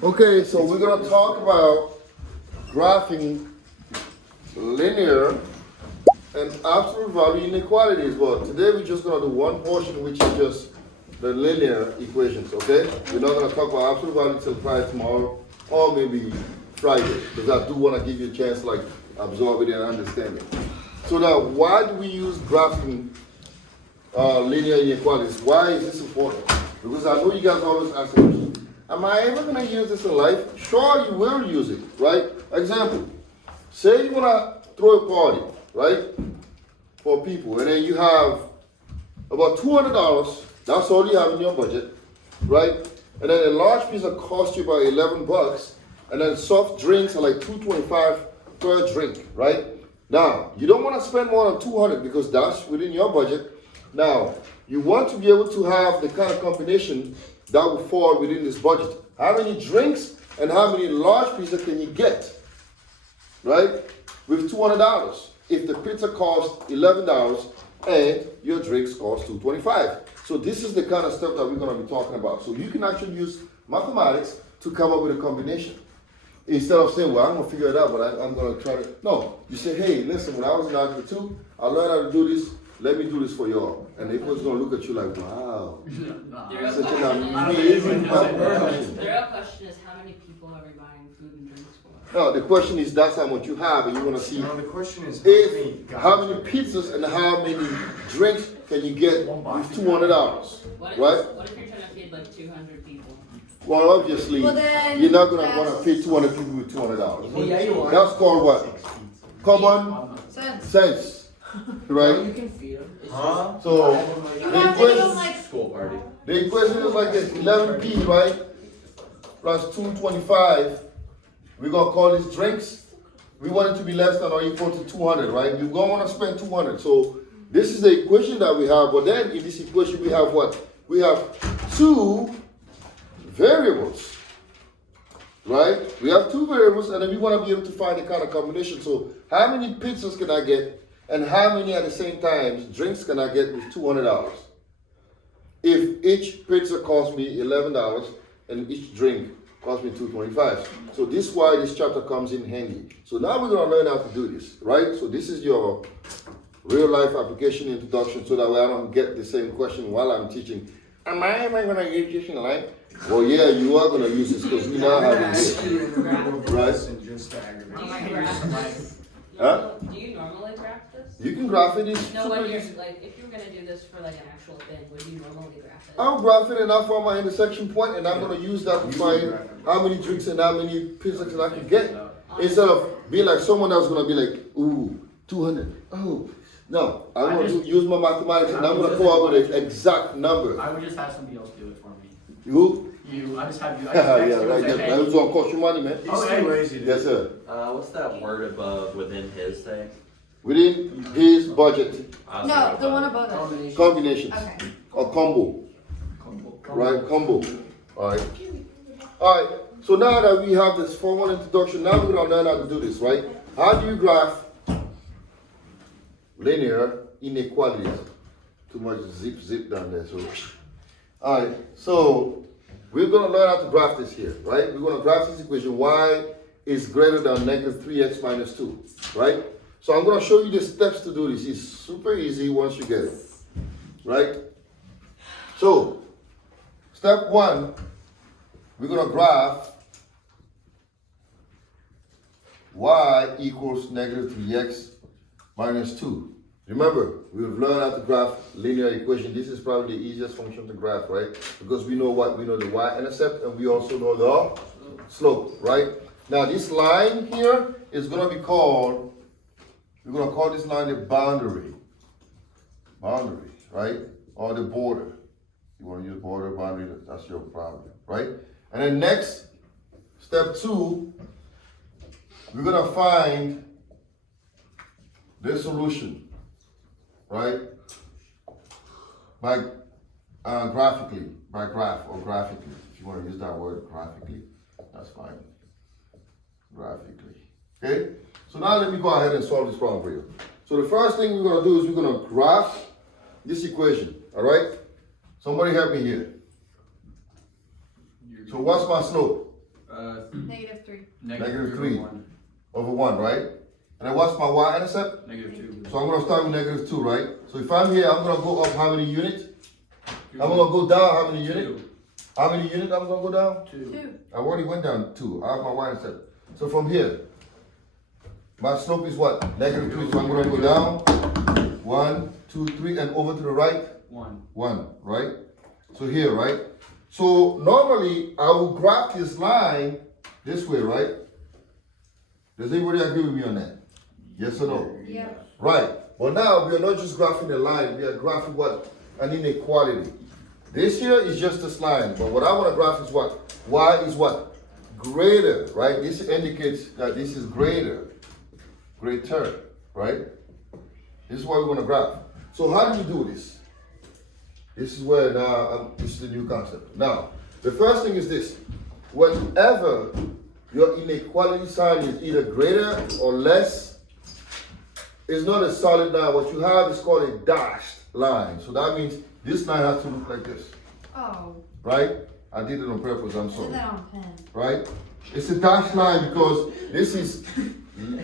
Okay, so we're going to talk about graphing linear and absolute value inequalities. But today we're just going to do one portion, which is just the linear equations, okay? We're not going to talk about absolute value until probably tomorrow or maybe Friday, because I do want to give you a chance to like absorb it and understand it. So now, why do we use graphing linear inequalities? Why is this important? Because I know you guys always ask the question, am I ever going to use this in life? Sure, you will use it, right? Example, say you want to throw a party, right, for people, and then you have about $200, that's all you have in your budget, right? And then a large pizza costs you about $11, and then soft drinks are like $2.25 per drink, right? Now, you don't want to spend more than $200 because that's within your budget. Now, you want to be able to have the kind of combination that will fall within this budget. How many drinks and how many large pizzas can you get, right? With $200. If the pizza costs $11 and your drinks cost $2.25. So this is the kind of stuff that we're going to be talking about. So you can actually use mathematics to come up with a combination. Instead of saying, well, I'm going to figure it out, but I'm going to try to. No, you say, hey, listen, when I was in Algebra 2, I learned how to do this. Let me do this for y'all. And everyone's going to look at you like, wow. The real question is, how many people are we buying food and drinks for? No, the question is, that's how much you have, and you want to see. No, the question is, How many pizzas and how many drinks can you get with $200, What right? if you're trying to feed like 200 people? Well, obviously, you're not going to want to feed 200 people with $200. That's called what? Common sense, right? You can feed them. Huh? So School party. the equation is like this: 11p, right, plus 225. We're gonna call these drinks. We want it to be less than or equal to 200, right? You're gonna want to spend 200. So this is the equation that we have. But then in this equation we have what? We have two variables, right? We have two variables, and then we want to be able to find the kind of combination. So how many pizzas can I get, and how many at the same time drinks can I get with $200? If each pizza costs me $11 and each drink costs me $2.25. So this is why this chapter comes in handy. So now we're going to learn how to do this, right? So this is your real life application introduction, so that way I don't get the same question while I'm teaching. Am I ever going to use this in life? Well, yeah, you are going to use this because we know how to use it. Right? Huh? Do you normally graph this? You can graph it. It's No, super when you're easy. like, if you were gonna do this for like an actual thing, would you normally graph it? I'll graph it and I'll find my intersection point, and I'm going to use that to find how many drinks and how many pizzas that I can get. Instead of being like someone else going to be like, ooh, 200. Oh, no. I'm going to use my mathematics and I'm going to come up with an exact number. I would just have somebody else do it for me. You? I just have you. I Yeah, just text you right. and say, That hey, was going to cost you money, man. He's too lazy to Yes, sir. What's that word above within his say? Within his budget, No, the one above it. combinations. Okay. Or combo. Right? Combo. All right. All right. So now that we have this formal introduction, now we're going to learn how to do this, right? How do you graph linear inequalities? Too much zip down there. So, all right. So we're going to learn how to graph this here, right? We're going to graph this equation. Y is greater than negative 3x minus 2, right? So I'm going to show you the steps to do this. It's super easy once you get it, right? So, step one, we're going to graph y equals negative 3x minus 2. Remember, we've learned how to graph linear equation. This is probably the easiest function to graph, right? Because we know what? We know the y-intercept, and we also know the slope, right? Now, this line here is going to be called, we're going to call this line the boundary, right? Or the border. You want to use border, boundary, that's your problem, right? And then next, step two, we're going to find the solution, right? By graphically, by graph or graphically. If you want to use that word graphically, that's fine. Graphically, okay? So now let me go ahead and solve this problem for you. So the first thing we're going to do is we're going to graph this equation, all right? Somebody help me here. So what's my slope? -3. -3. Over 1, right? And then what's my y-intercept? -2. So I'm going to start with -2, right? So if I'm here, I'm going to go up how many units? I'm going to go down how many units? How many units I'm going to go down? 2. I already went down 2. I have my y-intercept. So from here, my slope is what? -3. So I'm going to go down 1, 2, 3, and over to the right? 1. 1, right? So here, right? So normally I will graph this line this way, right? Does anybody agree with me on that? Yes or no? Yeah. Right. But now we are not just graphing a line, we are graphing what? An inequality. This here is just this line, but what I want to graph is what? Y is what? Greater, right? This indicates that this is greater, right? This is what we want to graph. So how do you do this? This is where now, this is the new concept. Now, the first thing is this. Whenever your inequality sign is either greater or less, it's not a solid line. What you have is called a dashed line. So that means this line has to look like this, Oh, right? I did it on purpose, I'm I did sorry. that on pen. Right? It's a dashed line because this is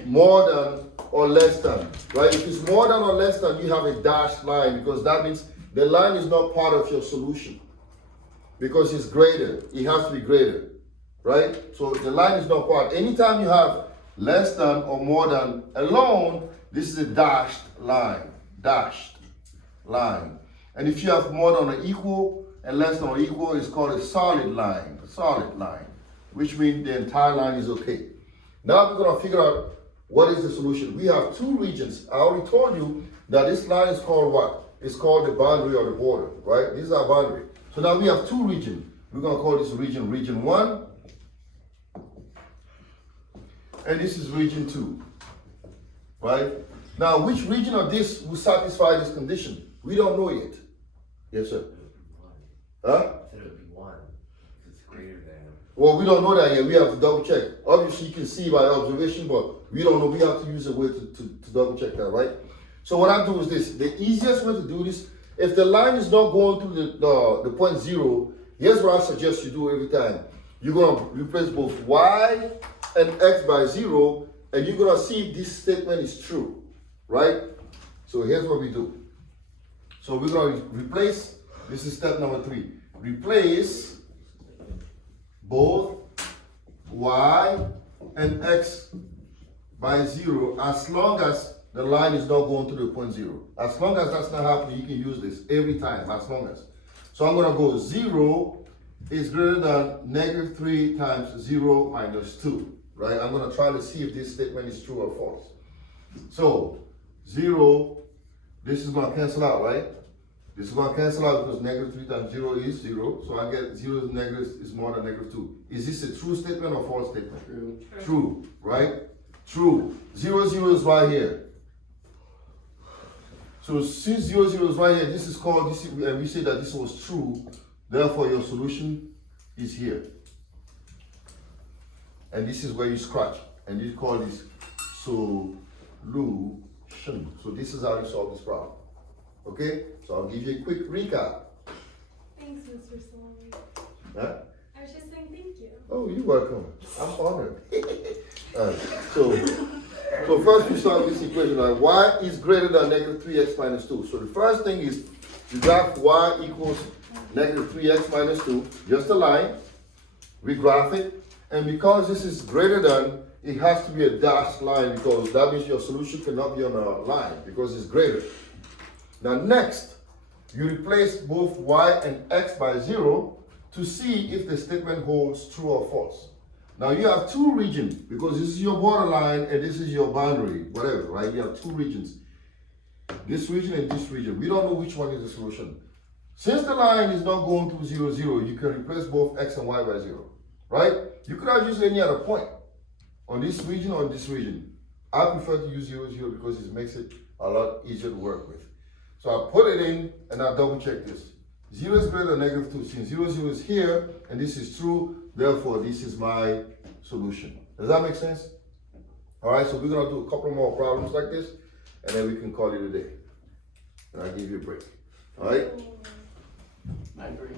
more than or less than, right? If it's more than or less than, you have a dashed line because that means the line is not part of your solution because it's greater. It has to be greater, right? So the line is not part. Anytime you have less than or more than alone, this is a dashed line, And if you have more than or equal and less than or equal, it's called a solid line, which means the entire line is okay. Now we're gonna figure out what is the solution. We have two regions. I already told you that this line is called what? It's called the boundary or the border, right? This is our boundary. So now we have two regions. We're going to call this region 1. And this is region 2, right? Now, which region of this will satisfy this condition? We don't know yet. Yes, sir. Huh? I said it would be 1. It's greater than. Well, we don't know that yet. We have to double check. Obviously, you can see by observation, but we don't know. We have to use a way to double check that, right? So what I do is this. The easiest way to do this, if the line is not going through the point 0, here's what I suggest you do every time. You're going to replace both y and x by 0, and you're going to see if this statement is true, right? So here's what we do. So we're going to replace, this is step number 3. Replace both y and x by 0 as long as the line is not going through the point 0. As long as that's not happening, you can use this every time, as long as. So I'm going to go 0 is greater than -3 times 0 minus 2, right? I'm going to try to see if this statement is true or false. So 0, this is going to cancel out, right? This is going to cancel out because -3 times 0 is 0. So I get 0 is negative is more than -2. Is this a true statement or false statement? True, right? True. 0, 0 is right here. So since 0, 0 is right here, this is called, and we say that this was true, therefore your solution is here. And this is where you scratch, and you call this solution. So this is how you solve this problem. Okay? So I'll give you a quick recap. Thanks, Mr. Salami. Huh? I was just saying thank you. Oh, you're welcome. I'm honored. So first we solve this equation, like y is greater than -3x minus 2. So the first thing is you graph y equals -3x minus 2, just a line. We graph it, and because this is greater than, it has to be a dashed line because that means your solution cannot be on a line because it's greater. Now next, you replace both y and x by 0 to see if the statement holds true or false. Now you have two regions because this is your borderline and this is your boundary, whatever, right? You have two regions. This region and this region. We don't know which one is the solution. Since the line is not going through 0, 0, you can replace both x and y by 0, right? You could have used any other point on this region or on this region. I prefer to use 0, 0 because it makes it a lot easier to work with. So I put it in and I double check this. 0 is greater than -2. Since 0, 0 is here and this is true, therefore this is my solution. Does that make sense? All right, so we're gonna do a couple more problems like this and then we can call it a day. And I'll give you a break. All right? I agree.